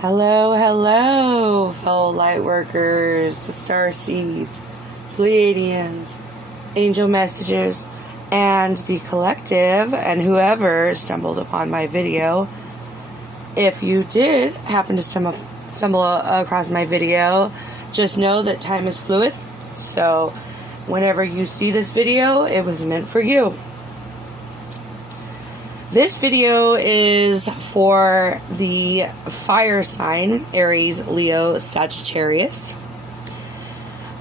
Hello, hello, fellow light workers, starseeds, Pleiadians, angel messengers, and the collective, and whoever stumbled upon my video. If you did happen to stumble across my video, just know that time is fluid. So whenever you see this video, it was meant for you. This video is for the fire sign, Aries, Leo, Sagittarius.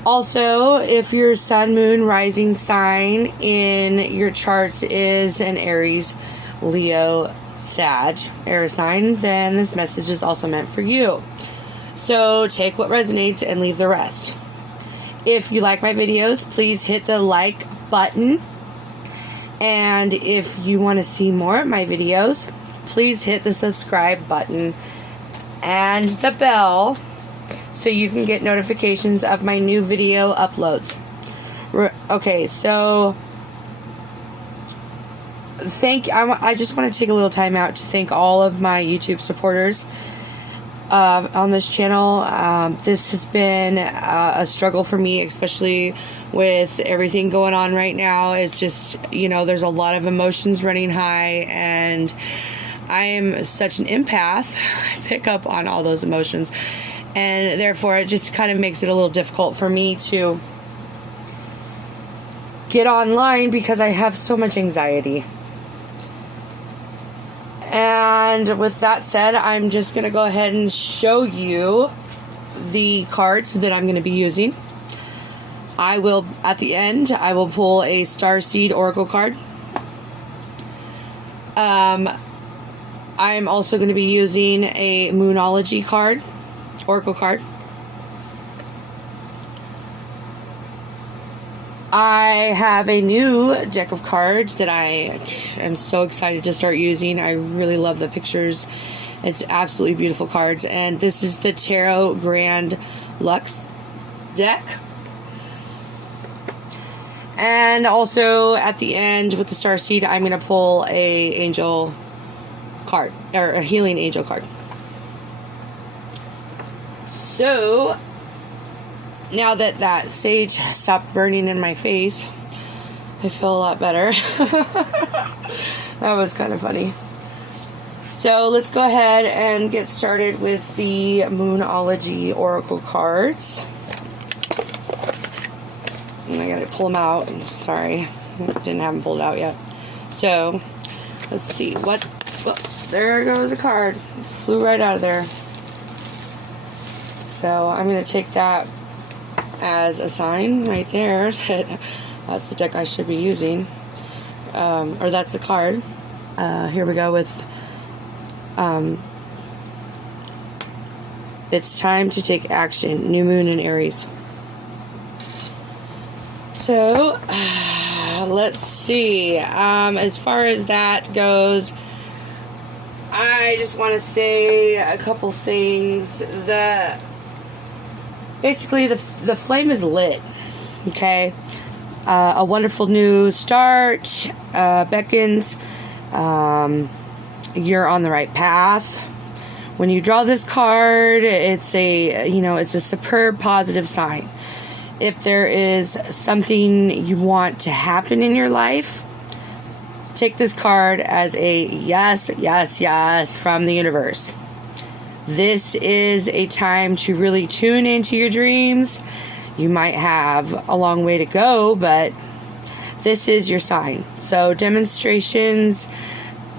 Also, if your sun, moon, rising sign in your charts is an Aries, Leo, Sag, air sign, then this message is also meant for you. So take what resonates and leave the rest. If you like my videos, please hit the like button. And if you want to see more of my videos, please hit the subscribe button and the bell so you can get notifications of my new video uploads. Okay, so I just want to take a little time out to thank all of my YouTube supporters on this channel. This has been a struggle for me, especially with everything going on right now. It's just, there's a lot of emotions running high, and I am such an empath. I pick up on all those emotions, and therefore it just kind of makes it a little difficult for me to get online because I have so much anxiety. And with that said, I'm just going to go ahead and show you the cards that I'm going to be using. At the end, I will pull a starseed oracle card. I'm also going to be using a Moonology oracle card. I have a new deck of cards that I am so excited to start using. I really love the pictures. It's absolutely beautiful cards. And this is the Tarot Grand Luxe deck. And also at the end with the starseed, I'm going to pull a angel card, or a healing angel card. So now that sage stopped burning in my face, I feel a lot better. That was kind of funny. So let's go ahead and get started with the Moonology Oracle cards. And I gotta pull them out. Sorry, didn't have them pulled out yet. So let's see there goes a card. Flew right out of there. So I'm gonna take that as a sign right there that that's the deck I should be using, or that's the card. Here we go with it's time to take action. New moon in Aries. So let's see, as far as that goes, I just want to say a couple things. Basically, the flame is lit, okay? A wonderful new start beckons. You're on the right path. When you draw this card, it's a superb positive sign. If there is something you want to happen in your life, take this card as a yes, yes, yes from the universe. This is a time to really tune into your dreams. You might have a long way to go, but this is your sign. So demonstrations,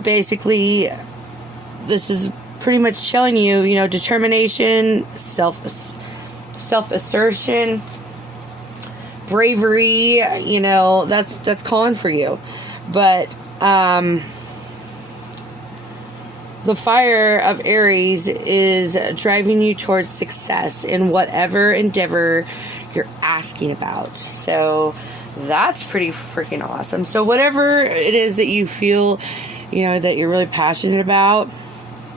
basically, this is pretty much telling you, determination, self-assertion, bravery, that's calling for you. But the fire of Aries is driving you towards success in whatever endeavor you're asking about. So that's pretty freaking awesome. So whatever it is that you feel, that you're really passionate about,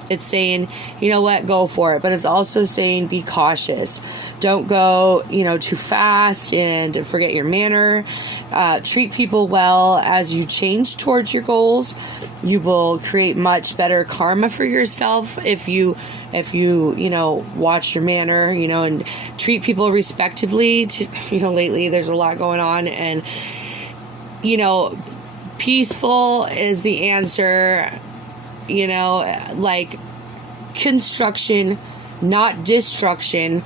It's saying, you know what, go for it. But it's also saying be cautious. Don't go, too fast and forget your manner. Treat people well as you change towards your goals. You will create much better karma for yourself if you watch your manner, and treat people respectively. Lately there's a lot going on, and, peaceful is the answer. Like construction, not destruction.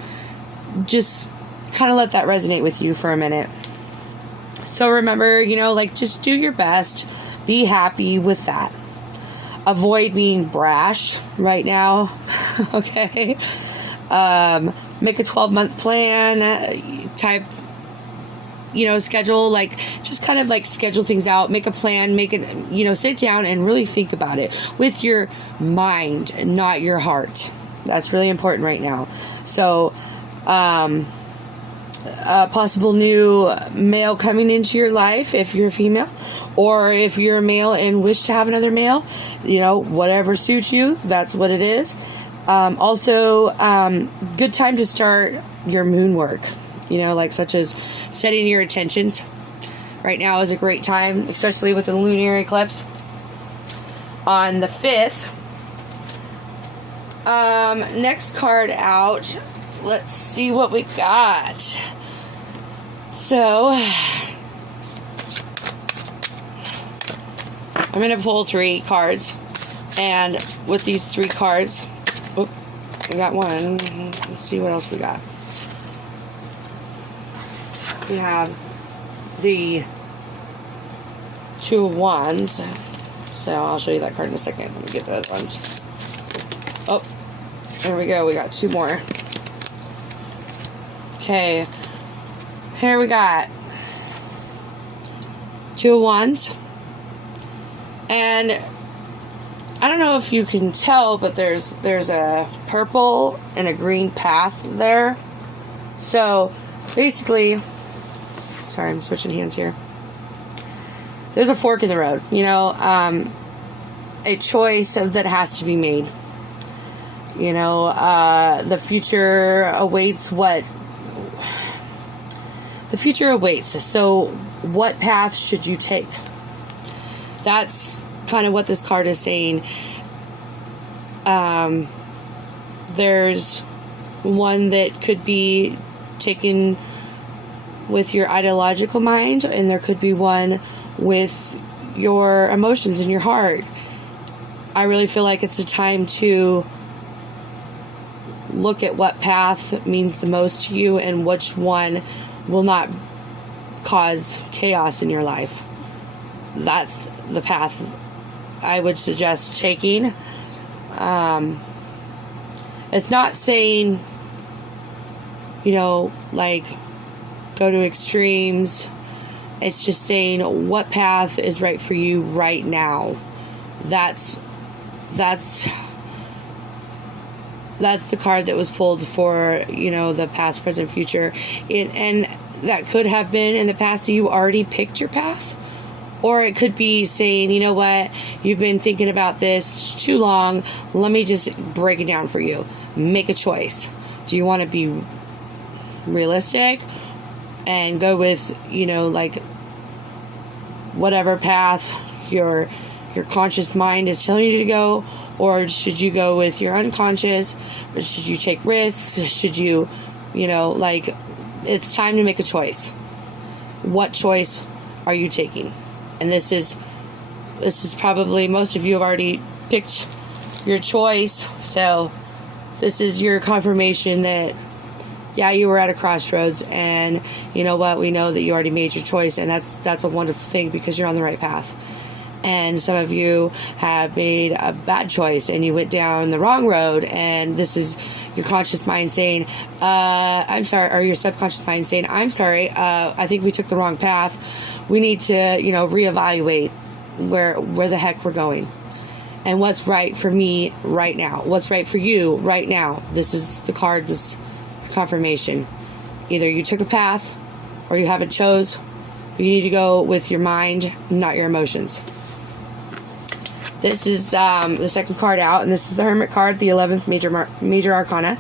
Just kind of let that resonate with you for a minute. So remember, just do your best. Be happy with that. Avoid being brash right now. Okay. Make a 12-month plan, type, schedule, just kind of schedule things out, make a plan, make it, sit down and really think about it with your mind, not your heart. That's really important right now. So, a possible new male coming into your life if you're a female, or if you're a male and wish to have another male, whatever suits you, that's what it is. Also, good time to start your moon work, such as setting your intentions. Right now is a great time, especially with the lunar eclipse on the 5th. Next card out. Let's see what we got. So, I'm going to pull 3 cards. And with these 3 cards, we got one. Let's see what else we got. We have the 2 of Wands. So I'll show you that card in a second. Let me get the other ones. Oh, there we go. We got 2 more. Okay. Here we got 2 of Wands. And I don't know if you can tell, but there's a purple and a green path there. So basically, sorry, I'm switching hands here. There's a fork in the road, a choice that has to be made. The future awaits the future awaits. So what path should you take? That's kind of what this card is saying. There's one that could be taken with your ideological mind, and there could be one with your emotions and your heart. I really feel like it's a time to look at what path means the most to you and which one will not cause chaos in your life. That's the path I would suggest taking. It's not saying, go to extremes. It's just saying what path is right for you right now. That's the card that was pulled for, the past, present, future. And that could have been in the past that you already picked your path. Or it could be saying, you know what, you've been thinking about this too long. Let me just break it down for you. Make a choice. Do you want to be realistic and go with, whatever path your conscious mind is telling you to go? Or should you go with your unconscious? Or should you take risks? Should you, it's time to make a choice. What choice are you taking? And this is probably, most of you have already picked your choice. So this is your confirmation that, yeah, you were at a crossroads, and you know what? We know that you already made your choice, and that's a wonderful thing because you're on the right path. And some of you have made a bad choice and you went down the wrong road, and this is your conscious mind saying, I'm sorry, or your subconscious mind saying, I'm sorry, I think we took the wrong path. We need to, reevaluate where the heck we're going and what's right for me right now. What's right for you right now. This is the card, this confirmation. Either you took a path or you haven't chose. You need to go with your mind, not your emotions. This is the second card out, and this is the Hermit card, the 11th major arcana.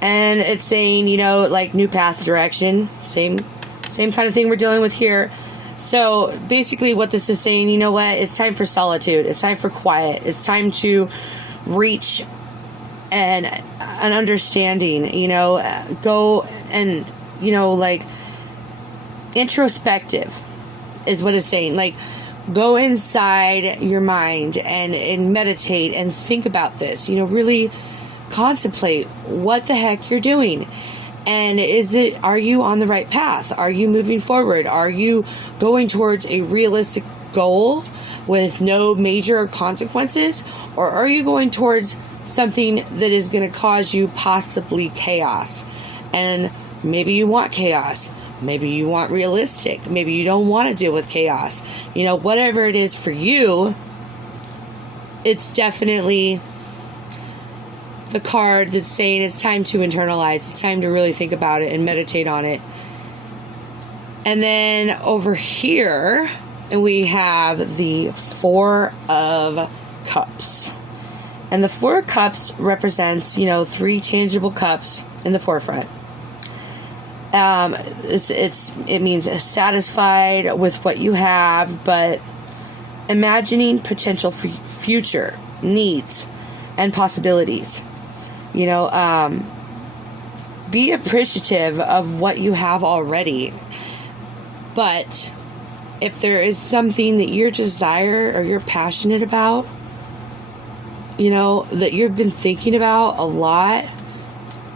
And it's saying, you know, like new path, direction, same kind of thing we're dealing with here. So basically what this is saying, you know what, it's time for solitude. It's time for quiet. It's time to reach an understanding, you know, go and, you know, like introspective is what it's saying. Like, go inside your mind and meditate and think about this, you know, really contemplate what the heck you're doing. And are you on the right path? Are you moving forward? Are you going towards a realistic goal with no major consequences? Or are you going towards something that is going to cause you possibly chaos? And maybe you want chaos. Maybe you want realistic. Maybe you don't want to deal with chaos. You know, whatever it is for you, it's definitely the card that's saying it's time to internalize. It's time to really think about it and meditate on it. And then over here, we have the Four of Cups. And the Four of Cups represents, you know, 3 tangible cups in the forefront. It means satisfied with what you have, but imagining potential for future needs and possibilities. You know, be appreciative of what you have already. But if there is something that you desire or you're passionate about, you know, that you've been thinking about a lot,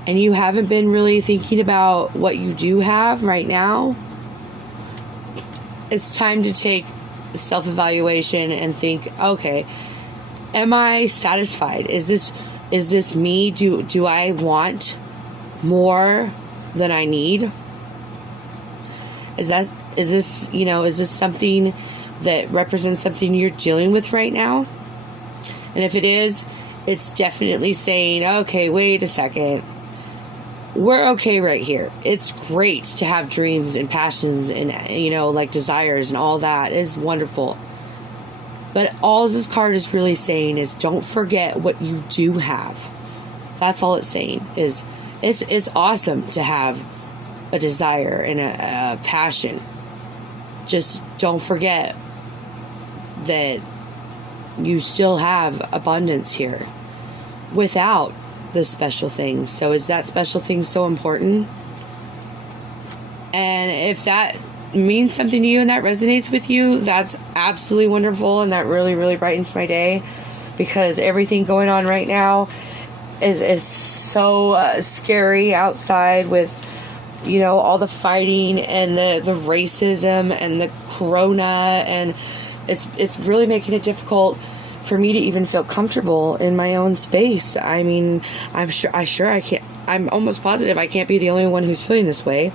and you haven't been really thinking about what you do have right now, it's time to take self-evaluation and think, okay, am I satisfied? Is this me? Do I want more than I need? Is this something that represents something you're dealing with right now? And if it is, it's definitely saying, okay, wait a second. We're okay right here. It's great to have dreams and passions and, you know, like desires and all that. It's wonderful. But all this card is really saying is don't forget what you do have. That's all it's saying. Is it's awesome to have a desire and a passion. Just don't forget that you still have abundance here without the special things. So is that special thing so important? And if that means something to you and that resonates with you, that's absolutely wonderful, and that really, really brightens my day, because everything going on right now is so scary outside with, you know, all the fighting and the racism and the corona, and it's really making it difficult for me to even feel comfortable in my own space. I mean, I'm almost positive I can't be the only one who's feeling this way.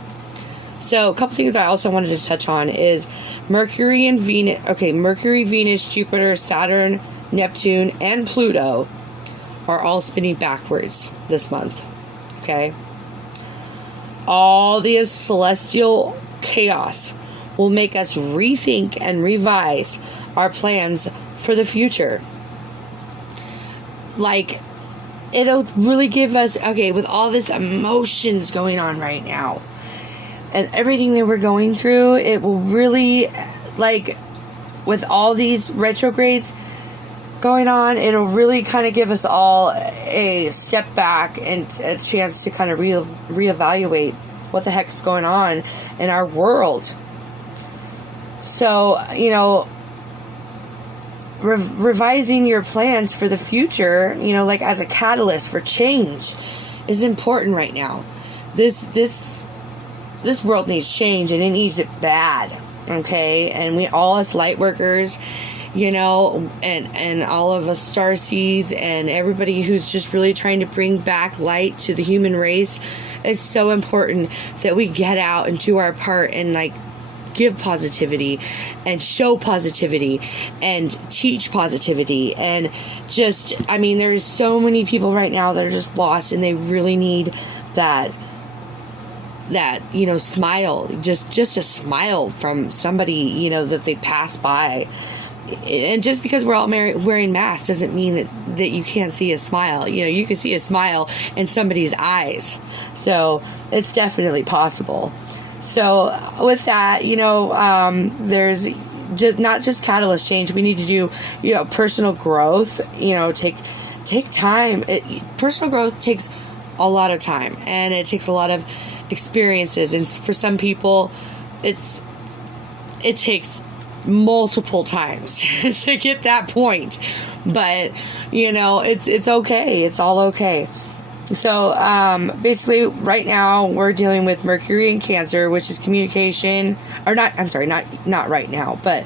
So a couple things I also wanted to touch on is Mercury and Venus. Okay, Mercury, Venus, Jupiter, Saturn, Neptune, and Pluto are all spinning backwards this month. Okay? All the celestial chaos will make us rethink and revise our plans for the future. Like, it'll really give us, okay, with all this emotions going on right now and everything that we're going through, it will really, like, with all these retrogrades going on, it'll really kind of give us all a step back and a chance to kind of reevaluate what the heck's going on in our world. So, you know, revising your plans for the future, you know, like as a catalyst for change, is important right now. This world needs change, and it needs it bad. Okay, and we all as light workers, you know, and all of us starseeds and everybody who's just really trying to bring back light to the human race, is so important that we get out and do our part and like give positivity and show positivity and teach positivity. And just, I mean, there's so many people right now that are just lost, and they really need that, you know, smile, just a smile from somebody, you know, that they pass by. And just because we're all wearing masks doesn't mean that you can't see a smile. You know, you can see a smile in somebody's eyes. So it's definitely possible. So with that, you know, there's just not just catalyst change. We need to do, you know, personal growth. You know, take time. Personal growth takes a lot of time, and it takes a lot of experiences. And for some people, it takes multiple times to get that point. But you know, it's okay. It's all okay. So basically right now we're dealing with Mercury in Cancer, which is communication, or not, I'm sorry, not right now, but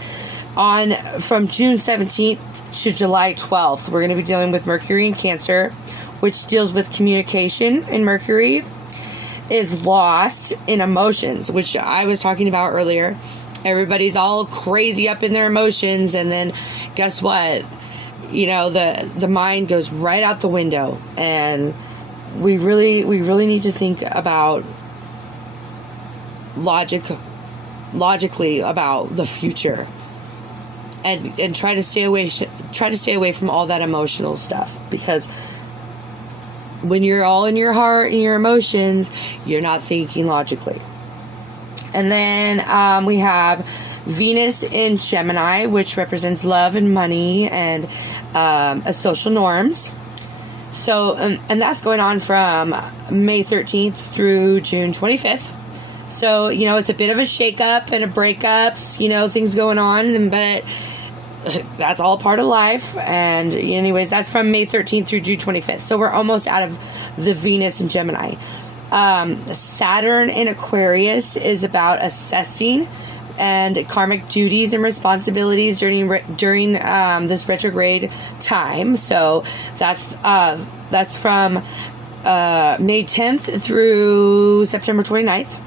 from June 17th to July 12th, we're going to be dealing with Mercury in Cancer, which deals with communication. And Mercury is lost in emotions, which I was talking about earlier. Everybody's all crazy up in their emotions, and then guess what? You know, the mind goes right out the window, and we really need to think about logically about the future, and try to stay away from all that emotional stuff, because when you're all in your heart and your emotions, you're not thinking logically. And then we have Venus in Gemini, which represents love and money and social norms. So, and that's going on from May 13th through June 25th. So, you know, it's a bit of a shakeup and a breakups, you know, things going on, but that's all part of life. And anyways, that's from May 13th through June 25th. So we're almost out of the Venus in Gemini. Saturn in Aquarius is about assessing and karmic duties and responsibilities during this retrograde time. So that's from May 10th through September 29th.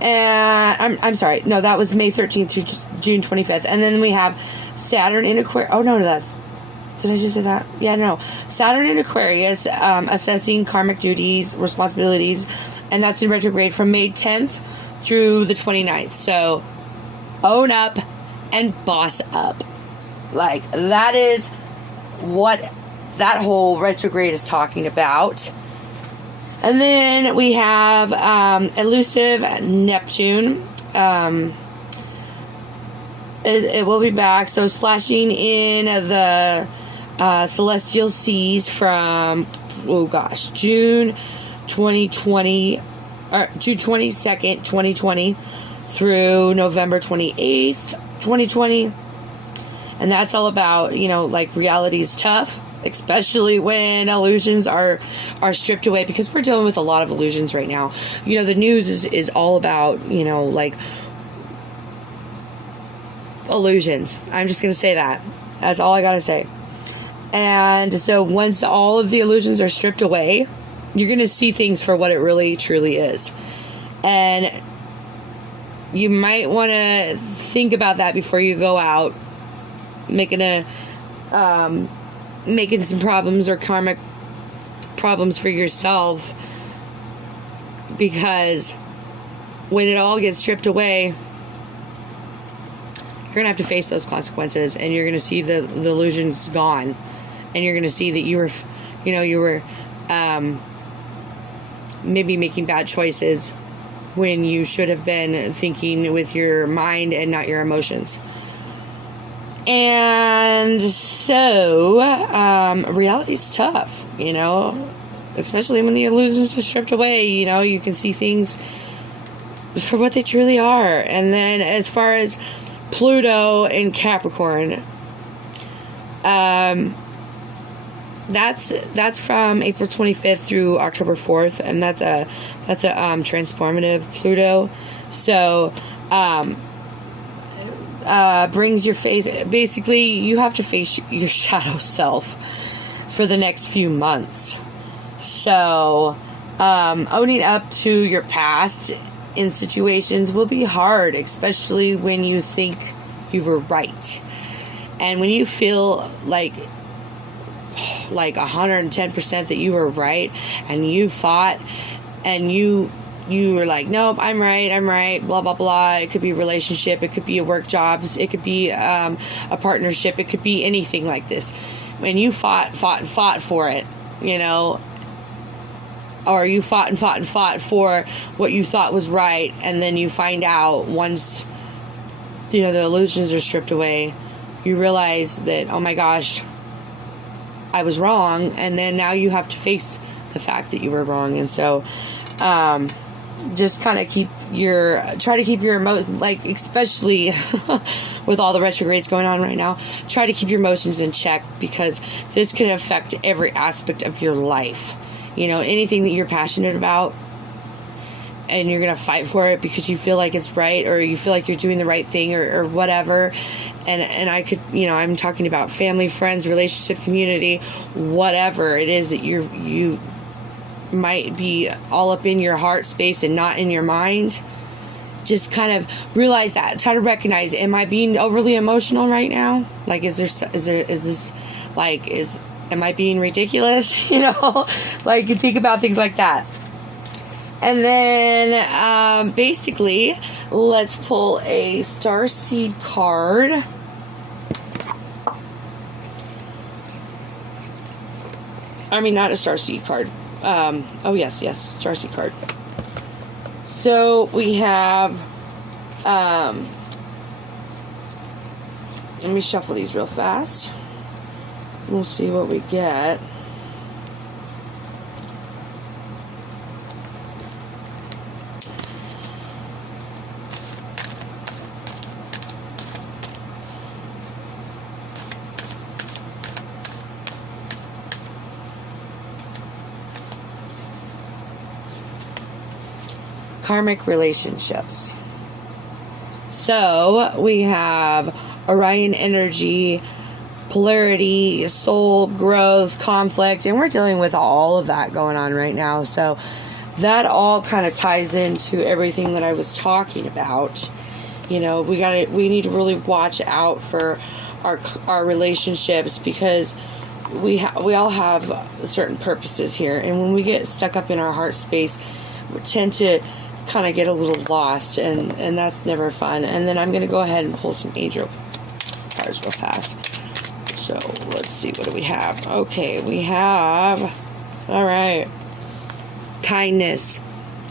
And I'm sorry, no, that was May 13th to June 25th. And then we have Saturn in Aquarius. Oh no, did I just say that? Yeah, no. Saturn in Aquarius, assessing karmic duties, responsibilities, and that's in retrograde from May 10th through the 29th. So own up and boss up. Like, that is what that whole retrograde is talking about. And then we have elusive Neptune. It will be back. So splashing in the celestial seas from, June 2020, or June 22nd, 2020 through November 28th, 2020. And that's all about, you know, like, reality's tough, especially when illusions are stripped away, because we're dealing with a lot of illusions right now. You know, the news is all about, you know, like, illusions. I'm just going to say that. That's all I got to say. And so once all of the illusions are stripped away, you're going to see things for what it really truly is. And you might want to think about that before you go out making some problems or karmic problems for yourself, because when it all gets stripped away, you're going to have to face those consequences, and you're going to see the illusions gone, and you're going to see that you were maybe making bad choices when you should have been thinking with your mind and not your emotions. And so, reality's tough, you know, especially when the illusions are stripped away. You know, you can see things for what they truly are. And then as far as Pluto in Capricorn, that's from April 25th through October 4th, and that's a transformative Pluto. So, brings your face, basically you have to face your shadow self for the next few months. So owning up to your past in situations will be hard, especially when you think you were right, and when you feel like 110% that you were right, and you fought and you you were like, nope, I'm right, blah, blah, blah. It could be a relationship. It could be a work job. It could be a partnership. It could be anything like this. When you fought for it, you know, or you fought for what you thought was right, and then you find out once, you know, the illusions are stripped away, you realize that, oh my gosh, I was wrong, and then now you have to face the fact that you were wrong. And so just kind of try to keep your emotions, like, especially with all the retrogrades going on right now, try to keep your emotions in check, because this can affect every aspect of your life. You know, anything that you're passionate about, and you're going to fight for it because you feel like it's right, or you feel like you're doing the right thing, or whatever. And I could, you know, I'm talking about family, friends, relationship, community, whatever it is that you might be all up in your heart space and not in your mind. Just kind of realize that. Try to recognize, am I being overly emotional right now? Like, am I being ridiculous? You know, like, you think about things like that. And then, basically, let's pull a starseed card. I mean, not a starseed card. Yes, starseed card. So we have, let me shuffle these real fast. We'll see what we get. Karmic relationships. So we have Orion energy, polarity, soul, growth, conflict, and we're dealing with all of that going on right now. So that all kind of ties into everything that I was talking about. You know, we need to really watch out for our relationships, because we all have certain purposes here, and when we get stuck up in our heart space, we tend to kind of get a little lost, and that's never fun. And then I'm going to go ahead and pull some angel cards real fast. So let's see, what do we have? Okay, we have, all right, kindness.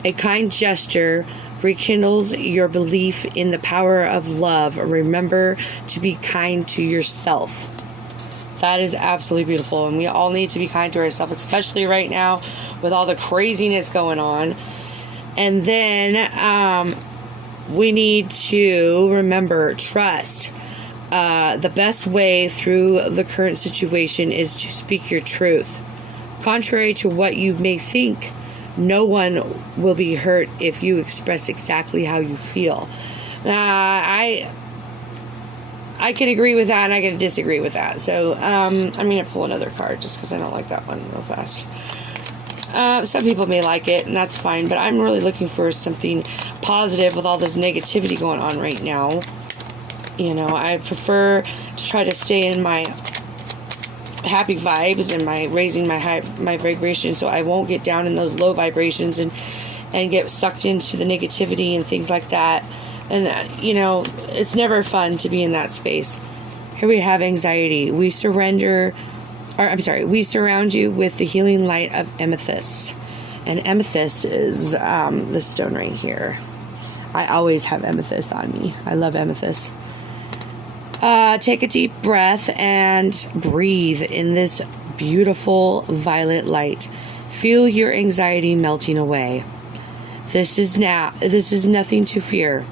A kind gesture rekindles your belief in the power of love. Remember to be kind to yourself. That is absolutely beautiful, and we all need to be kind to ourselves, especially right now with all the craziness going on. And then we need to remember, trust. The best way through the current situation is to speak your truth. Contrary to what you may think, no one will be hurt if you express exactly how you feel. I can agree with that, and I can disagree with that. So I'm going to pull another card just because I don't like that one real fast. Some people may like it, and that's fine, but I'm really looking for something positive with all this negativity going on right now. You know, I prefer to try to stay in my happy vibes and my raising my vibration, so I won't get down in those low vibrations and get sucked into the negativity and things like that. And, you know, it's never fun to be in that space. Here we have anxiety. We surround you with the healing light of amethyst. And amethyst is this stone right here. I always have amethyst on me. I love amethyst. Take a deep breath and breathe in this beautiful violet light. Feel your anxiety melting away. This is nothing to fear.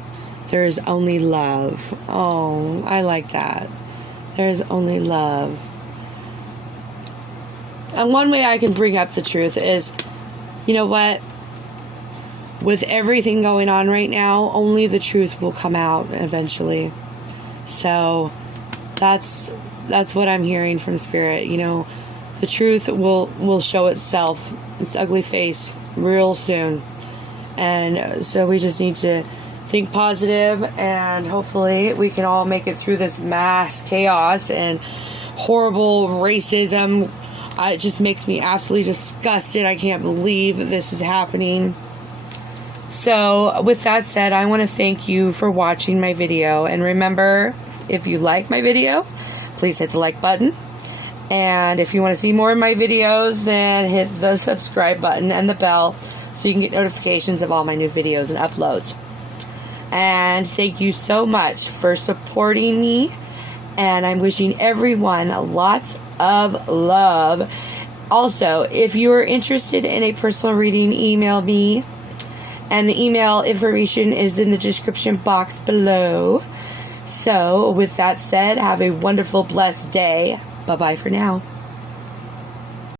There is only love. Oh, I like that. There is only love. And one way I can bring up the truth is, you know what? With everything going on right now, only the truth will come out eventually. So that's what I'm hearing from Spirit. You know, the truth will show itself, its ugly face, real soon. And so we just need to think positive, and hopefully we can all make it through this mass chaos and horrible racism. It just makes me absolutely disgusted. I can't believe this is happening. So with that said, I want to thank you for watching my video. And remember, if you like my video, please hit the like button. And if you want to see more of my videos, then hit the subscribe button and the bell so you can get notifications of all my new videos and uploads. And thank you so much for supporting me. And I'm wishing everyone lots of love. Also, if you're interested in a personal reading, email me. And the email information is in the description box below. So, with that said, have a wonderful, blessed day. Bye-bye for now.